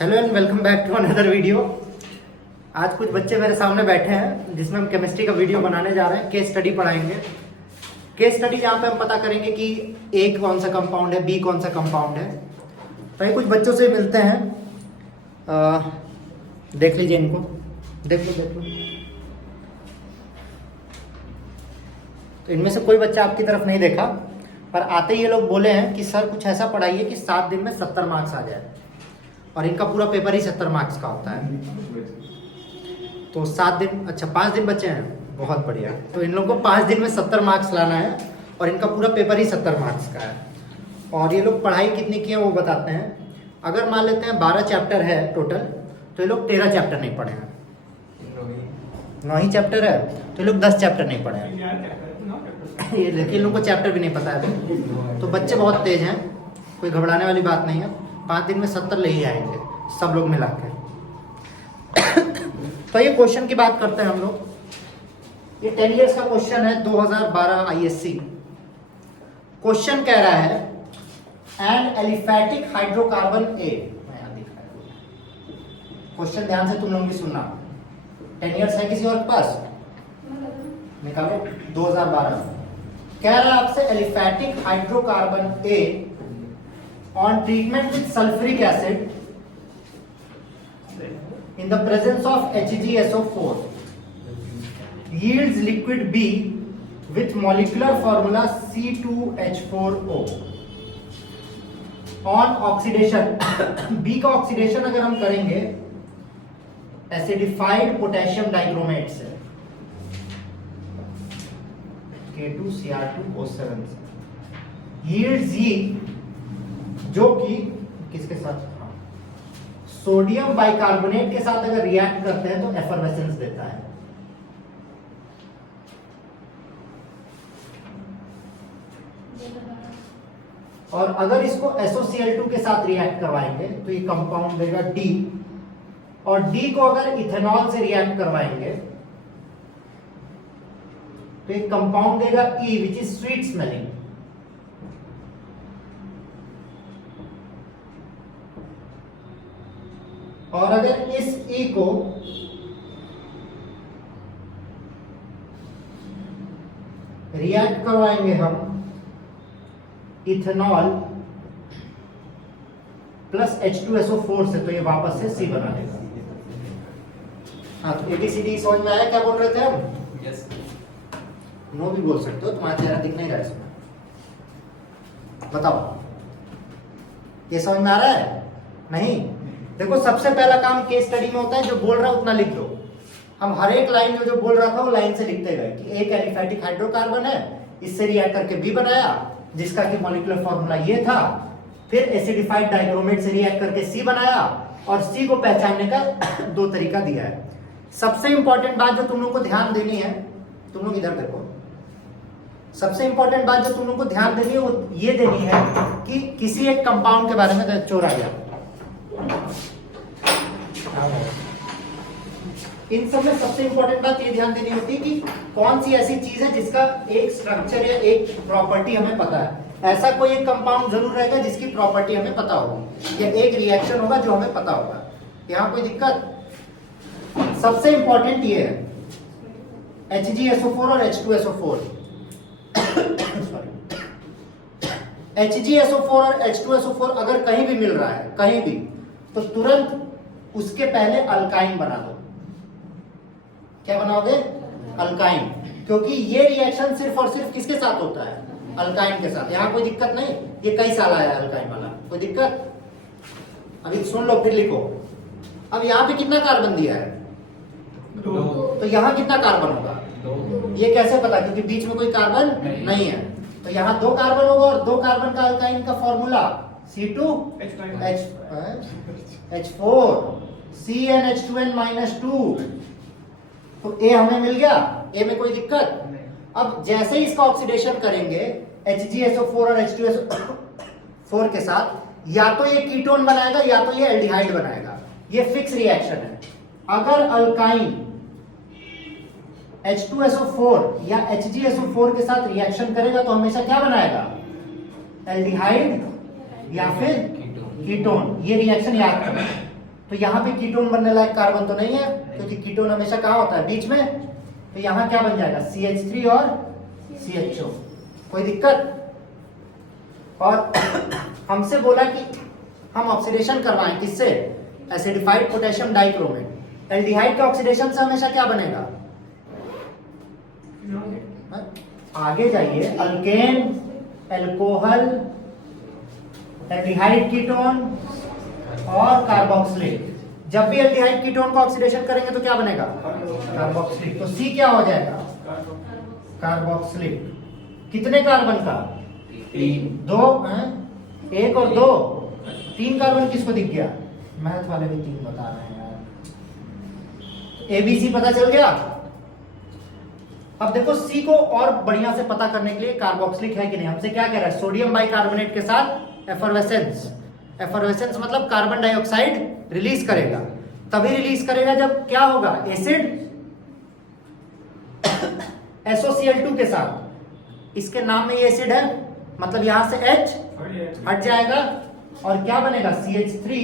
Hello and welcome back to another video. आज कुछ बच्चे मेरे सामने बैठे हैं जिसमें हम केमिस्ट्री का वीडियो बनाने जा रहे हैं। केस स्टडी पढ़ाएंगे। केस स्टडी जहाँ पे हम पता करेंगे कि ए कौन सा कंपाउंड है, बी कौन सा कंपाउंड है। तो ये कुछ बच्चों से मिलते हैं, देख लीजिए इनको, देख लो। तो इनमें से कोई बच्चा आपकी तरफ नहीं देखा, पर आते ही ये लोग बोले हैं कि सर कुछ ऐसा पढ़ाइए कि 7 दिन में 70 मार्क्स आ जाए, और इनका पूरा पेपर ही 70 मार्क्स का होता है। तो 7 दिन, अच्छा 5 दिन बचे हैं, बहुत बढ़िया। तो इन लोगों को 5 दिन में 70 मार्क्स लाना है, और इनका पूरा पेपर ही 70 मार्क्स का है। और ये लोग पढ़ाई कितनी की है वो बताते हैं। अगर मान लेते हैं 12 चैप्टर है टोटल, तो ये लोग 13 चैप्टर नहीं पढ़े हैं। 9 ही चैप्टर है, तो ये लोग 10 चैप्टर नहीं पढ़े हैं। ये देखिए, इन लोगों को चैप्टर भी नहीं पता है। तो बच्चे बहुत तेज हैं, कोई घबराने वाली बात नहीं है। 5 दिन में 70 ले ही आएंगे सब लोग मिला के। तो ये क्वेश्चन की बात करते हैं हम लोग। ये 10 इयर्स का क्वेश्चन है, 2012 आईएससी। क्वेश्चन कह रहा है एन एलिफैटिक हाइड्रोकार्बन ए। क्वेश्चन ध्यान से तुम लोग भी सुनना। 10 इयर्स है किसी और के पास? निकालो। 2012 कह रहा है आपसे aliphatic hydrocarbon A on treatment with sulfuric acid in the presence of HgSO4 yields liquid B with molecular formula C2H4O on oxidation B का ऑक्सीडेशन अगर हम करेंगे एसिडिफाइड पोटेशियम डाइक्रोमेट से K2Cr2O7 yields E, जो कि किसके साथ, सोडियम बाइकार्बोनेट के साथ अगर रिएक्ट करते हैं तो एफरवेसेंस देता है। और अगर इसको SOCl2 के साथ रिएक्ट करवाएंगे तो ये कंपाउंड देगा D, और D को अगर इथेनॉल से रिएक्ट करवाएंगे तो एक कंपाउंड देगा E which is sweet smelling. और अगर इस E को रिएक्ट करवाएंगे हम इथेनॉल प्लस H2SO4 से, तो ये वापस से C बना देगा। हाँ, तो ABCD समझ में आया क्या बोल रहे थे हम? यस। नो भी बोल सकते हो, तुम्हारा चेहरा दिख नहीं रहा इसमें। बताओ, ये समझ में आ रहा है? नहीं? देखो, सबसे पहला काम केस स्टडी में होता है, जो बोल रहा है उतना लिख दो। हम हर एक लाइन जो बोल रहा था वो लाइन से लिखते गए कि एक एलिफैटिक हाइड्रोकार्बन है, इससे रिएक्ट करके बी बनाया जिसका कि मॉलिक्यूलर फॉर्मूला ये था, फिर एसिडिफाइड डाइक्रोमेट से रिएक्ट करके सी बनाया, और सी को पहचानने का 2 तरीका दिया है। सबसे इंपॉर्टेंट बात जो तुम लोग को ध्यान देनी है, तुम लोग इधर देखो, सबसे इंपॉर्टेंट बात जो तुम लोग को ध्यान देनी है वो ये देनी है कि किसी एक कंपाउंड के बारे में चोरा गया। इन सब में सबसे इंपॉर्टेंट बात ये ध्यान देनी होती है कि कौन सी ऐसी चीज है जिसका एक स्ट्रक्चर या एक प्रॉपर्टी हमें पता है। ऐसा कोई एक कंपाउंड जरूर रहेगा जिसकी प्रॉपर्टी हमें पता होगी, या एक रिएक्शन होगा जो हमें पता होगा। यहाँ कोई दिक्कत? सबसे इंपॉर्टेंट ये है HgSO4 और H2SO4। HgSO4 और H2SO4 अगर कहीं भी मिल रहा है, कहीं भी, तो तुरंत उसके पहले अल्काइन बना दो। क्या बनाओगे? अल्काइन। क्योंकि ये रिएक्शन सिर्फ और सिर्फ किसके साथ होता है? अल्काइन के साथ। यहां कोई दिक्कत नहीं, ये कई साल आया है अल्काइन वाला, कोई दिक्कत? अभी सुन लो फिर लिखो। अब यहां पे कितना कार्बन दिया है? 2। तो यहां कितना कार्बन होगा? ये कैसे पता? क्योंकि बीच में कोई कार्बन नहीं है, तो यहां 2 कार्बन होगा, और 2 कार्बन का अल्काइन का फॉर्मूला C2H4 CnH2n-2। तो A हमें मिल गया, A में कोई दिक्कत? अब जैसे ही इसका ऑक्सीडेशन करेंगे HgSO4 और H2SO4 के साथ, या तो ये कीटोन बनाएगा या तो ये एल्डिहाइड बनाएगा। ये फिक्स रिएक्शन है। अगर अल्काइन H2SO4 या HgSO4 के साथ रिएक्शन करेगा तो हमेशा क्या बनाएगा? एल्डिहाइड या फिर कीटोन। ये रिएक्शन याद करना। तो यहाँ पे कीटोन बनने लायक कार्बन तो नहीं है, क्योंकि कीटोन हमेशा कहाँ होता है, बीच में। तो यहाँ क्या बन जाएगा, CH3 और CHO। कोई दिक्कत? और हमसे बोला कि हम ऑक्सीडेशन करवाएं, किससे, एसिडिफाइड पोटेशियम डाइक्रोमेट। एल्डिहाइड के ऑक्सीडेशन से हमेशा क्या बनेगा, आगे जाइए, अल्केन, एल्कोहल, एल्डिहाइड कीटोन और कार्बोक्सिलेट। जब भी एल्डिहाइड कीटोन को ऑक्सीडेशन करेंगे तो क्या बनेगा, कार्बोक्सिलेट। तो C क्या हो जाएगा, कार्बोक्सिलेट। कितने कार्बन का, 2, 1 और 2, 3 कार्बन किसको दिख गया, मैथ वाले भी 3 बता रहे हैं यार। ABC पता चल गया। अब देखो C को और बढ़िया से पता करने के लिए कार्बोक्सिलिक है कि नहीं, हमसे क्या कह रहा है, सोडियम बाइकार्बोनेट के साथ एफरवेसेंस। एफरवेसेंस मतलब कार्बन डाइऑक्साइड रिलीज करेगा। तभी रिलीज करेगा जब क्या होगा, एसिड SOCl2 के साथ। इसके नाम में ये एसिड है, मतलब यहां से H हट जाएगा और क्या बनेगा, CH3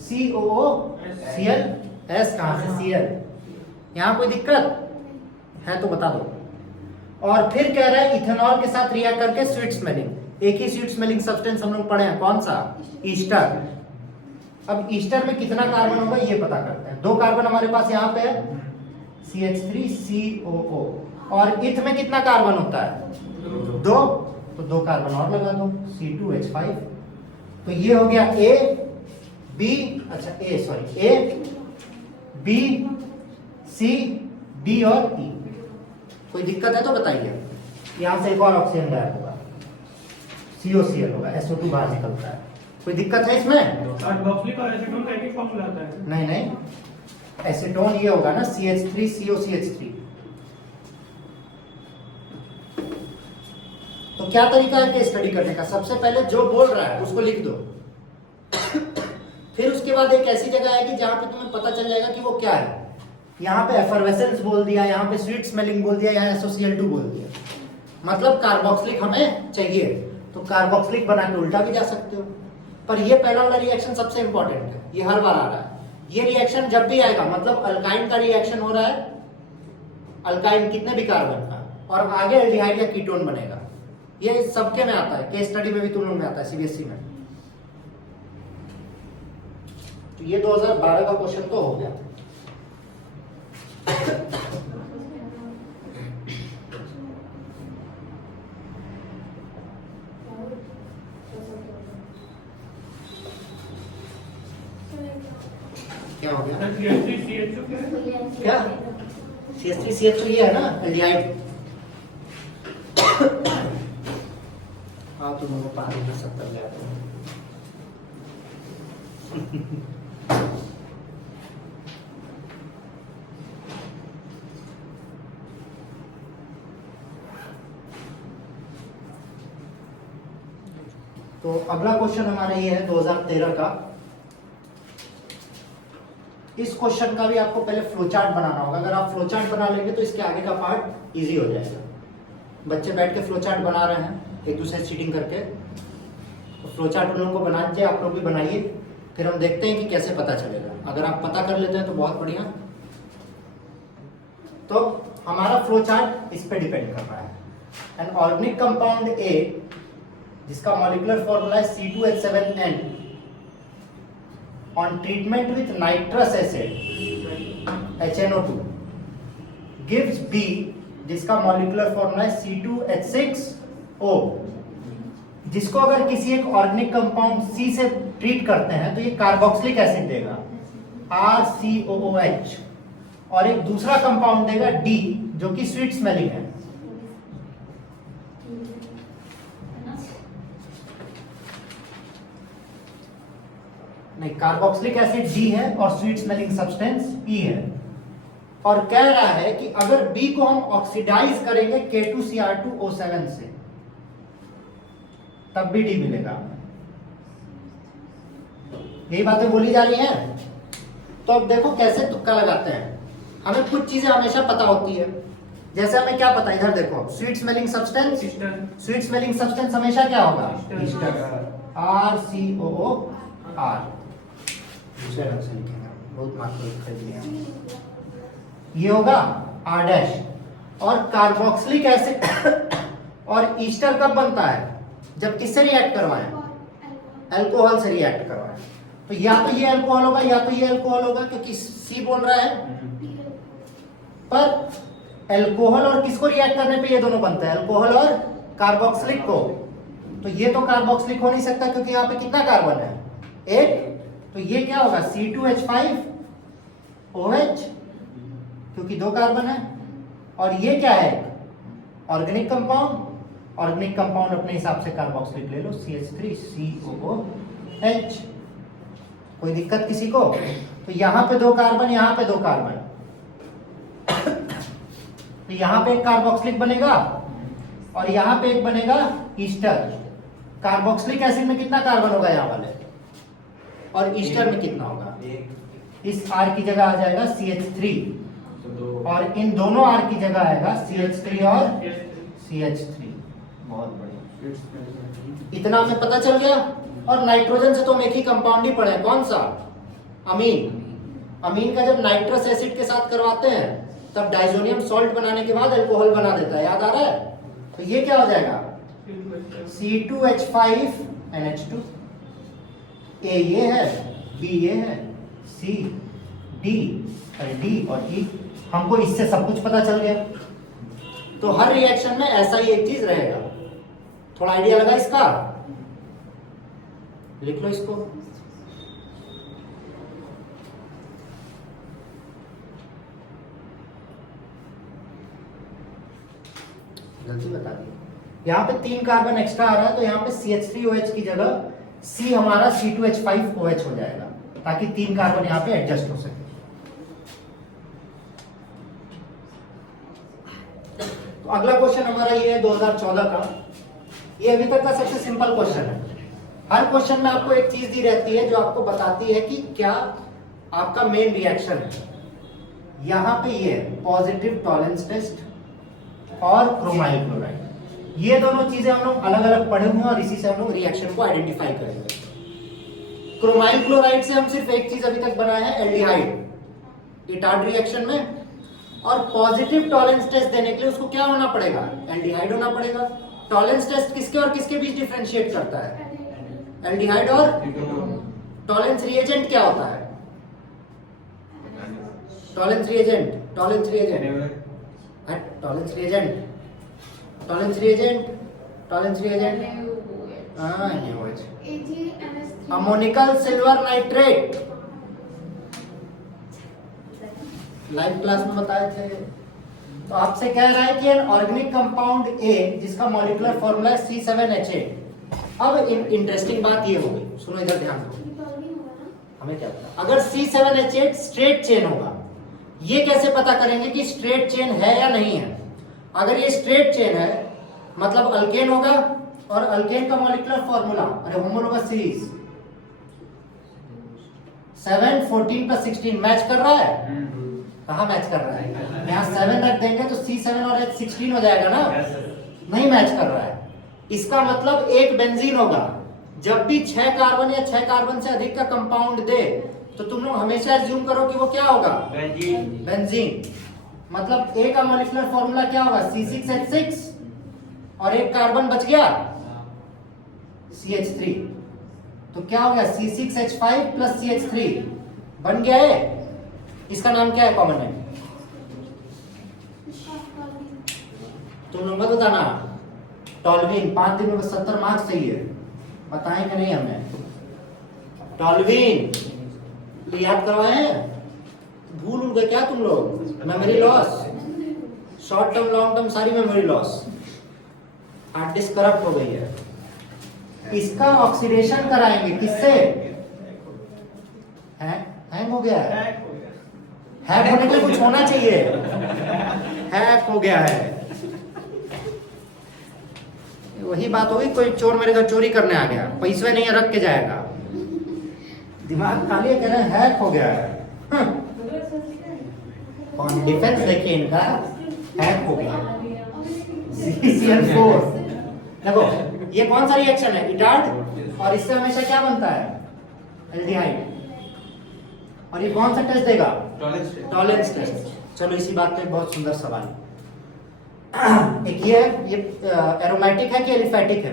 COOCl। S कहां से Cl, यहां कोई दिक्कत है तो बता दो। और फिर कह रहा है इथेनॉल के साथ रिएक्ट करके स्वीट स्मेलिंग। एक ही स्वीट स्मेलिंग सब्सटेंस हम लोग पढ़े हैं, कौन सा, ईस्टर। अब ईस्टर में कितना कार्बन होगा ये पता करते हैं। 2 कार्बन हमारे पास यहाँ पे है, CH3 COO। और इथ में कितना कार्बन होता है, 2, तो 2 कार्बन और लगा दो, C2H5। तो ये हो गया A B, अच्छा A B C D और E। कोई दिक्कत है तो बताइए। यहां से एक और ऑक्सीजन गायब होगा, COCl होगा, SO2 बाहर निकलता है। कोई दिक्कत है इसमें, कार्बोक्सिलिक और एसीटोन का एक फॉर्मूला आता है। नहीं, एसीटोन ये होगा ना, CH3 COCH3। तो क्या तरीका है केस स्टडी करने का, सबसे पहले जो बोल रहा है उसको लिख दो। फिर उसके बाद एक ऐसी जगह आएगी जहां पे तुम्हें पता चल जाएगा कि वो क्या है। यहाँ पे एफरवेसेंस बोल दिया, यहाँ पे स्वीट स्मेलिंग बोल दिया, यहाँ SOCl2 बोल दिया, मतलब कार्बोक्सिलिक हमें चाहिए। तो कार्बोक्सिलिक बना के उल्टा भी जा सकते हो। पर ये पहला वाला रिएक्शन सबसे इंपॉर्टेंट है, ये हर बार आ रहा है। ये रिएक्शन जब भी आएगा मतलब अल्काइन का रिएक्शन हो रहा है, अल्काइन कितने भी कार्बन का, और आगे एल्डिहाइड या कीटोन बनेगा। ये सबके में आता है, केस स्टडी में भी तुम लोग में आता है, CBSE में। तो ये 2012 का क्वेश्चन तो हो गया। क्या हो गया, क्या CH3 CHO ये है ना एल्डिहाइड। हाँ तुम लोग पानी में 70 ले आते हो। तो अगला क्वेश्चन हमारा ये है 2013 का। इस क्वेश्चन का भी आपको पहले फ्लोचार्ट बनाना होगा। अगर आप फ्लोचार्ट बना लेंगे तो इसके आगे का पार्ट इजी हो जाएगा। बच्चे बैठ के फ्लोचार्ट बना रहे हैं एक दूसरे से चीटिंग करके, तो फ्लोचार्ट उन लोगों को बना दीजिए, आप लोग भी बनाइए, फिर हम देखते हैं कि कैसे पता चलेगा। अगर आप पता कर लेते हैं तो बहुत बढ़िया। तो हमारा फ्लोचार्ट इस पे डिपेंड कर रहा है। एन ऑर्गेनिक कंपाउंड A जिसका मॉलिक्यूलर फॉर्मूला है C2H7N on treatment with nitrous acid HNO2 gives B जिसका मॉलिक्यूलर फॉर्मूला है C2H6O। जिसको अगर किसी एक ऑर्गेनिक कंपाउंड C से ट्रीट करते हैं तो ये कार्बोक्सिलिक एसिड देगा RCOOH, और एक दूसरा कंपाउंड देगा D जो कि स्वीट स्मेलिंग है। नहीं, कार्बोक्सिलिक एसिड D है और स्वीट स्मेलिंग सब्सटेंस E है। और कह रहा है कि अगर B को हम ऑक्सीडाइज करेंगे K2Cr2O7 से तब भी D मिलेगा। यही बातें बोली जा रही हैं। तो अब देखो कैसे तुक्का लगाते हैं। हमें कुछ चीजें हमेशा पता होती है, जैसे हमें क्या पता है, इधर देखो sweet smelling substance, sweet smelling substance हमेशा क्या होगा, RCOOR। दूसरे रंग से लिखेंगे, बहुत मात्रा खरीद लिया। ये होगा R डैश। और कार्बोक्सिलिक एसिड और ईस्टर कब बनता है? जब किससे रिएक्ट करवाएं? अल्कोहल से रिएक्ट करवाएं। तो या तो ये अल्कोहल होगा या तो ये अल्कोहल होगा, क्योंकि सी बोल रहा है। पर अल्कोहल और किसको रिएक्ट करने पे ये दोनों बनता है? अल्कोहल और कार्बोक्सिलिक को। तो ये तो कार्बोक्सिलिक हो नहीं सकता, क्योंकि यहाँ पे कितना कार्बन है? एक। तो ये क्या होगा? C2H5OH, क्योंकि 2 कार्बन है। और ये क्या है? Organic compound. ऑर्गेनिक कंपाउंड अपने हिसाब से कार्बोक्सिलिक ले लो, CH3COOH। कोई दिक्कत किसी को? तो यहाँ पे 2 कार्बन, यहाँ पे 2 कार्बन, तो यहाँ पे एक कार्बोक्सिलिक बनेगा और यहाँ पे एक बनेगा ईस्टर। कार्बोक्सिलिक एसिड में कितना कार्बन होगा यहाँ वाले, और ईस्टर में कितना होगा? इस R की जगह आ जाएगा CH3, और इन दोनों R की जगह आएगा CH3 और CH3। बहुत बढ़िया, इतना हमें पता चल गया। और नाइट्रोजन से तो हम एक ही कंपाउंड ही पढ़े, कौन सा? अमीन। अमीन का जब नाइट्रस एसिड के साथ करवाते हैं तब डाइजोनियम सॉल्ट बनाने के बाद अल्कोहल बना देता है, याद आ रहा है? तो ये क्या हो जाएगा? C2H5NH2। A ये है, B ये है, C D और E। हमको इससे सब कुछ पता चल गया। तो हर रिएक्शन में ऐसा ही एक चीज रहेगा। थोड़ा आइडिया लगा इसका? लिख लो इसको। गलती बता दी। यहाँ पे 3 कार्बन एक्स्ट्रा आ रहा है, तो यहाँ पे CH3OH की जगह C हमारा C2H5OH हो जाएगा, ताकि 3 कार्बन यहाँ पे एडजस्ट हो सके। तो अगला क्वेश्चन हमारा ये है 2014 का। ये अभी तक का सबसे सिंपल क्वेश्चन है। हर क्वेश्चन में आपको एक चीज दी रहती है जो आपको बताती है कि क्या आपका मेन रिएक्शन है। यहाँ पे ये पॉजिटिव टॉलेंस टेस्ट और क्रोमाइल क्लोराइड, ये दोनों चीजें हम लोग अलग अलग पढ़े हुए हैं और इसी से हम लोग रिएक्शन को आइडेंटिफाई करेंगे। क्रोमाइल क्लोराइड से हम सिर्फ एक चीज अभी तक बनाए हैं, एल्डिहाइड, इटार्ड रिएक्शन में। और पॉजिटिव टॉलेंस टेस्ट देने के लिए उसको क्या होना पड़ेगा? एल्डिहाइड होना पड़ेगा। टॉलेंस टेस्ट किसके और किसके बीच डिफरेंशिएट करता है? एल्डिहाइड और टॉलेंस रिएजेंट क्या होता है? Tollens reagent Tollens reagent Tollens reagent Tollens reagent Tollens reagent हाँ ये हो ammoniacal silver nitrate, live class में बताए थे। तो आपसे कह रहा है कि एन ऑर्गेनिक कंपाउंड A जिसका मॉलिक्यूलर फॉर्मूला है C7H8। अब इंटरेस्टिंग बात ये होगी, सुनो इधर ध्यान दो। हमें क्या पता अगर C7H8 स्ट्रेट चेन होगा, ये कैसे पता करेंगे कि स्ट्रेट चेन है या नहीं है? अगर ये स्ट्रेट चेन है मतलब अल्केन होगा, और अल्केन का मॉलिक्यूलर फॉर्मूला, अरे होमो होगा सीरीज 7 14 + 16 मैच कर रहा है? कहाँ मैच कर रहा है? यहाँ 7 रख देंगे तो C7 और H16 हो जाएगा ना? नहीं मैच कर रहा है। इसका मतलब एक बेंजीन होगा। जब भी 6 कार्बन या 6 कार्बन से अधिक का कंपाउंड दे तो तुम लोग हमेशा एज्यूम करो कि वो क्या होगा? बेंजीन। मतलब A का मॉलिक्यूलर फॉर्मूला क्या होगा? C6H6, और एक कार्बन बच गया CH3, तो क्या हो गया? C6H5 + CH3 बन गया है। इसका नाम क्या है कॉमन नेम? तुम लोग मत बताना। टॉल्विन। 5 दिन में 70 मार्क्स चाहिए, बताएंगे नहीं हमें। टॉल्विन याद करवाए? भूल उड़ गए क्या तुम लोग? Memory loss, short term long term सारी memory loss, hard disk corrupt हो गई है। इसका ऑक्सीडेशन कराएंगे किससे? हैंग हो गया है। हैक होने के लिए कुछ होना चाहिए। हैक हो गया है। वही बात होगी, कोई चोर मेरे घर चोरी करने आ गया, पैसे नहीं रख के जाएगा, दिमाग खाली है, कह रहे हैं हैक हो गया है। कौन डिफेंस देखिए इनका, हैक हो गया। CCl4 देखो, ये कौन सा रिएक्शन है? इटार्ड, और इससे हमेशा क्या बनता है? एल्डिहाइड। और ये कौन सा टेस्ट देगा? Tollens Tollens test. चलो इसी बात पे एक बहुत सुंदर सवाल। एक ये है, ये एरोमेटिक है कि एलिफैटिक है?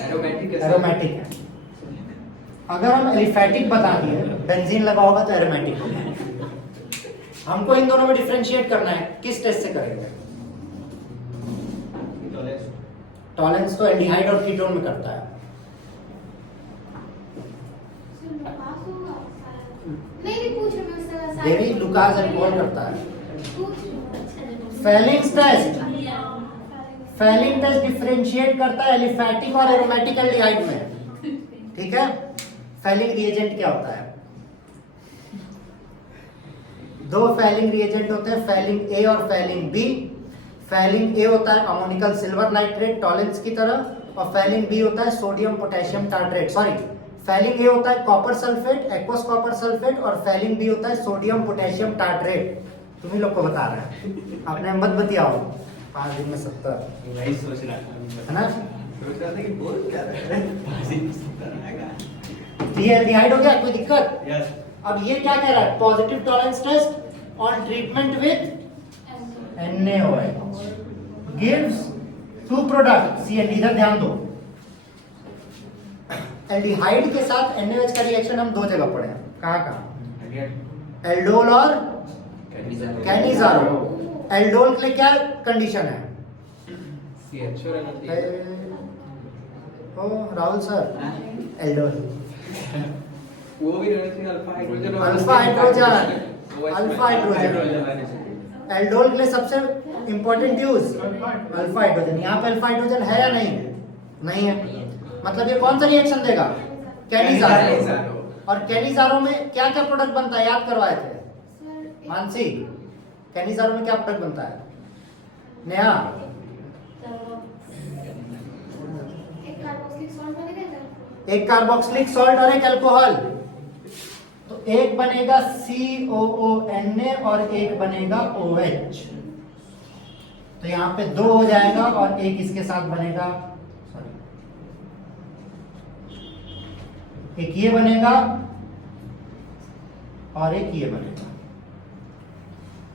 एरोमेटिक है। अगर हम एलिफैटिक बता दिए, बेंजीन लगा होगा तो एरोमेटिक होगा। हमको इन दोनों में डिफरेंशिएट करना है, किस टेस्ट से करेंगे? टॉलरेंस तो एल्डिहाइड और कीटोन में करता है। देवी लुकास अल्कोहल करता है। Fehling's test, Fehling test differentiate करता है एलिफैटिक और एरोमेटिक एल्डिहाइड में। ठीक है, फेलिंग रिएजेंट क्या होता है? दो फेलिंग रिएजेंट होते हैं, फेलिंग ए और फेलिंग बी। फेलिंग ए होता है अमोनिकल सिल्वर नाइट्रेट टॉलरेंस की तरह, और फेलिंग बी होता है sodium potassium tartrate, sorry Fehling A होता है copper sulphate, aqueous copper sulphate, और फेलिंग बी होता है सोडियम पोटेशियम टार्ट्रेट। तुम ही लोग को बता रहे हैं, आपने मत बतियाओ। 5 दिन में 70 वही सोच रहा था है ना? सोच रहा था कि बोल क्या रहा है 5 दिन में 70 आएगा। ये एल्डिहाइड हो गया, कोई दिक्कत? यस अब ये क्या कह रहा है? Positive Tollens test on treatment with NaOH gives two product CND। इधर ध्यान दो, एल्डिहाइड के साथ NaOH का रिएक्शन हम दो जगह पढ़े हैं। कहाँ? एल्डोल और कैनिजारो। एल्डोल के लिए क्या कंडीशन है? ओ राहुल सर, एल्डोल वो भी रहने चाहिए अल्फा हाइड्रोजन और alpha hydrogen, alpha hydrogen. Aldol के लिए सबसे इंपॉर्टेंट यूज अल्फा हाइड्रोजन। यहाँ पे अल्फा हाइड्रोजन है या नहीं? नहीं है। मतलब ये कौन सा रिएक्शन देगा? कैनिजारो। और कैनिजारो में क्या क्या प्रोडक्ट बनता है, याद करवाए थे मानसी? कैनिजारो में क्या प्रोडक्ट बनता है नेहा? एक कार्बोक्सिलिक सॉल्ट और एक अल्कोहल। तो एक बनेगा COONA और एक बनेगा OH। तो यहाँ पे 2 हो जाएगा और एक इसके साथ बनेगा, सॉरी एक ये बनेगा और एक ये बनेगा।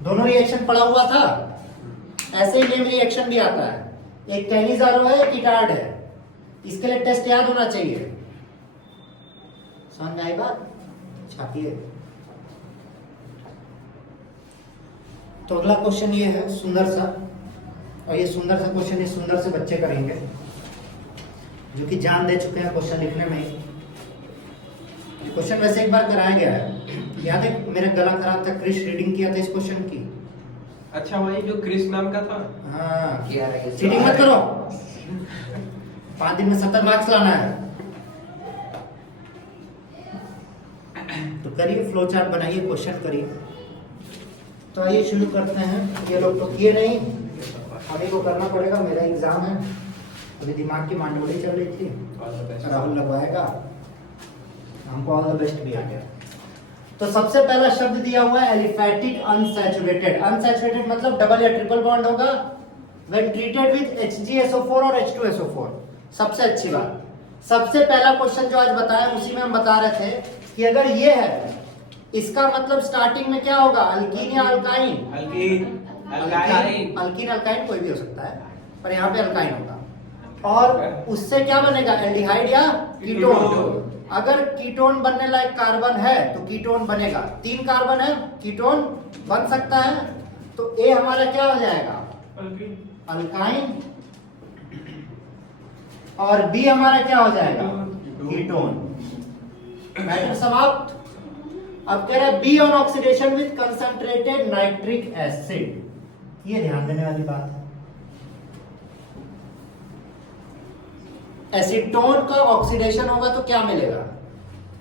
दोनों रिएक्शन पड़ा हुआ था। ऐसे ही नेम रिएक्शन भी आता है, एक कैनिजारो है एक इटार्ड है। इसके लिए टेस्ट याद होना चाहिए। समझ आई बात? छापिए। तो अगला क्वेश्चन ये है सुंदर सा, और ये सुंदर सा क्वेश्चन ये सुंदर से बच्चे करेंगे जो कि जान दे चुके हैं क्वेश्चन लिखने में ही। क्वेश्चन वैसे एक बार कराया गया है, याद है? मेरा गला खराब था, क्रिश रीडिंग किया था इस क्वेश्चन की। अच्छा वही जो क्रिस नाम का था। हाँ, क्या है? चीटिंग मत करो। 5 दिन में 70 मार्क्स लाना है। तो करिए, फ्लो चार्ट बनाइए, क्वेश्चन करिए। तो आइए शुरू करते हैं। ये लोग तो किए नहीं, अभी को करना पड़ेगा। मेरा एग्जाम है, अभी दिमाग की मांडोली चल रही थी, राहुल लगवाएगा। हमको ऑल द बेस्ट भी आ गया। तो सबसे पहला शब्द दिया हुआ है एलिफैटिक अनसैचुरेटेड। अनसैचुरेटेड मतलब डबल या ट्रिपल बॉन्ड होगा व्हेन ट्रीटेड विद HgSO4 और H2SO4। सबसे अच्छी बात, सबसे पहला क्वेश्चन जो आज बताया उसी में हम बता रहे थे कि अगर ये है, इसका मतलब स्टार्टिंग में क्या होगा? अल्कीन या अल्काइन? अल्कीन अल्काइन कोई भी हो सकता है, पर यहाँ पे अल्काइन होगा। और उससे क्या बनेगा? एल्डिहाइड या कीटोन। अगर कीटोन बनने लायक कार्बन है तो कीटोन बनेगा। 3 कार्बन है, कीटोन बन सकता है। तो ए हमारा क्या हो जाएगा? अल्काइन। और बी हमारा क्या हो जाएगा? कीटोन। मैटर समाप्त। अब कह रहा है be on oxidation with concentrated nitric acid. ये ध्यान देने वाली बात है। एसीटोन का ऑक्सीडेशन होगा तो क्या मिलेगा?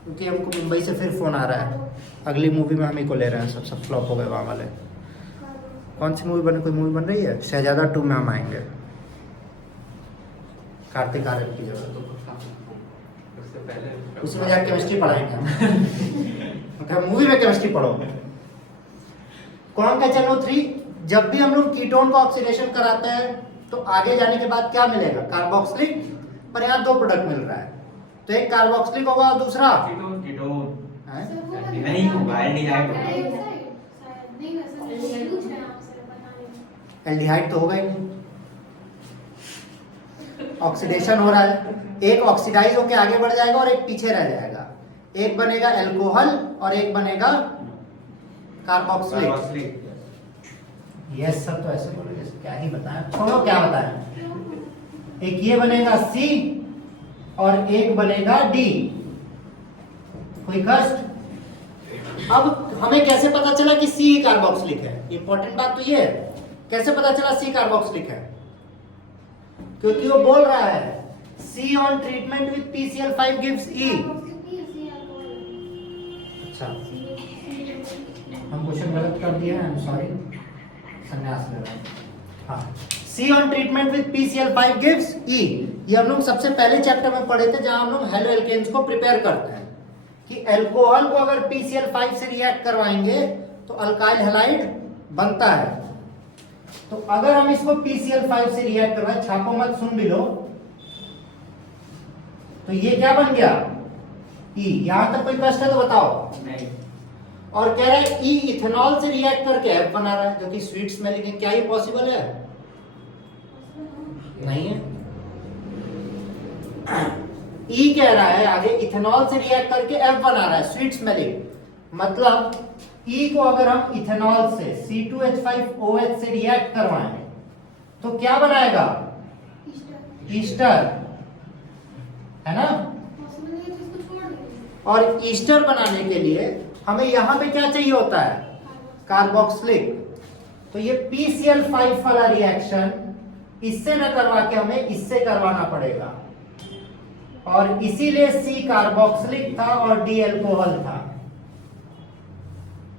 क्योंकि हमको मुंबई से फिर फोन आ रहा है, अगली मूवी में हम ही को ले रहे हैं। सब फ्लॉप हो गए वहां वाले। कौन सी मूवी बन, कोई मूवी बन रही है? शहजादा 2 में हम आएंगे, कार्तिक आर्यन की जगह। उसमें जाकर केमिस्ट्री पढ़ाएंगे हम। मूवी में केमिस्ट्री पढ़ो। कौन का चलो 3, जब भी हम लोग कीटोन का ऑक्सीडेशन कराते हैं तो आगे जाने के बाद क्या मिलेगा? कार्बोक्सिलिक। पर यहाँ 2 प्रोडक्ट मिल रहा है, तो एक कार्बोक्सिलिक होगा और दूसरा कीटोन। हैं? नहीं होगा, एल्डिहाइड होगा। एल्डिहाइड तो होगा ही नहीं, ऑक्सीडेशन हो रहा है, एक ऑक्सीडाइज होकर आगे बढ़ जाएगा और एक पीछे रह जाएगा, एक बनेगा अल्कोहल और एक बनेगा कार्बोक्सिलिक। यस सर, तो ऐसे बोले जैसे क्या ही बताएं, छोड़ो क्या बताएं। एक ये बनेगा C और एक बनेगा D। कोई कष्ट? अब हमें कैसे पता चला कि C कार्बोक्सिलिक है? इंपॉर्टेंट बात तो ये है, कैसे पता चला C कार्बोक्सिलिक है? क्योंकि वो बोल रहा है C on treatment with PCl5 gives E। अच्छा, हम क्वेश्चन गलत कर दिए हैं, सॉरी, संन्यास ले रहा हूं। हाँ, C on treatment with PCl5 gives E। ये हम लोग सबसे पहले चैप्टर में पढ़े थे, जहां हम लोग हेलो एल्केन्स को प्रिपेयर करते हैं कि अल्कोहल को अगर PCl5 से रिएक्ट करवाएंगे तो अल्काइल हैलाइड बनता है। तो अगर हम इसको PCl5 से रिएक्ट करवाएं, छापो मत, सुन भी लो, तो ये क्या बन गया? E। यहां तक कोई कष्ट है तो बताओ। नहीं। और कह रहा है E इथेनॉल से रिएक्ट करके F बना रहा है, जो कि स्वीट स्मेलिंग है। क्या ये पॉसिबल है? नहीं है। E कह रहा है आगे इथेनॉल से रिएक्ट करके F बना रहा है, स्वीट स्मेलिंग। मतलब E को अगर हम इथेनॉल से C2H5OH से रिएक्ट करवाएं तो क्या बनाएगा? ईस्टर, है ना? और ईस्टर बनाने के लिए हमें यहां पे क्या चाहिए होता है? कार्बोक्सिलिक। तो ये PCl5 वाला रिएक्शन इससे न करवा के हमें इससे करवाना पड़ेगा, और इसीलिए C कार्बोक्सिलिक था और D अल्कोहल था।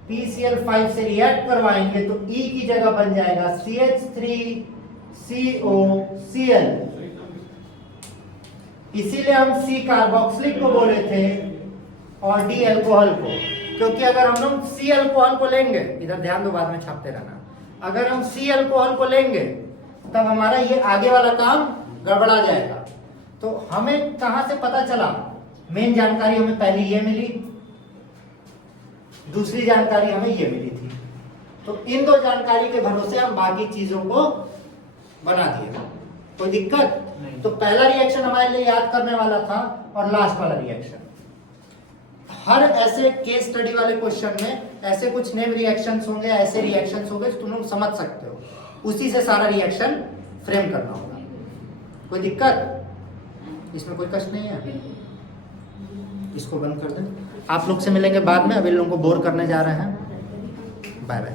PCl5 से रिएक्ट करवाएंगे तो E की जगह बन जाएगा CH3COCl। इसीलिए हम C कार्बोक्सिलिक को बोले थे और D अल्कोहल को, क्योंकि अगर हम लोग C अल्कोहल को लेंगे, इधर ध्यान दो, बाद में छापते रहना, अगर हम C अल्कोहल को लेंगे तब हमारा ये आगे वाला काम गड़बड़ा जाएगा। तो हमें कहां से पता चला? मेन जानकारी हमें पहले ये मिली, दूसरी जानकारी हमें ये मिली थी, तो इन दो जानकारी के भरोसे हम बाकी चीजों को बना दिए। कोई दिक्कत? तो पहला रिएक्शन हमारे लिए याद करने वाला था और लास्ट वाला रिएक्शन। हर ऐसे केस स्टडी वाले क्वेश्चन में ऐसे कुछ नेम रिएक्शंस होंगे, ऐसे रिएक्शंस होंगे, तुम लोग समझ सकते हो, उसी से सारा रिएक्शन फ्रेम करना होगा। कोई दिक्कत? इसमें कोई कष्ट नहीं है। इसको बंद कर दें। आप लोग से मिलेंगे बाद में, अभी लोगों को बोर करने जा रहे हैं। Bye bye.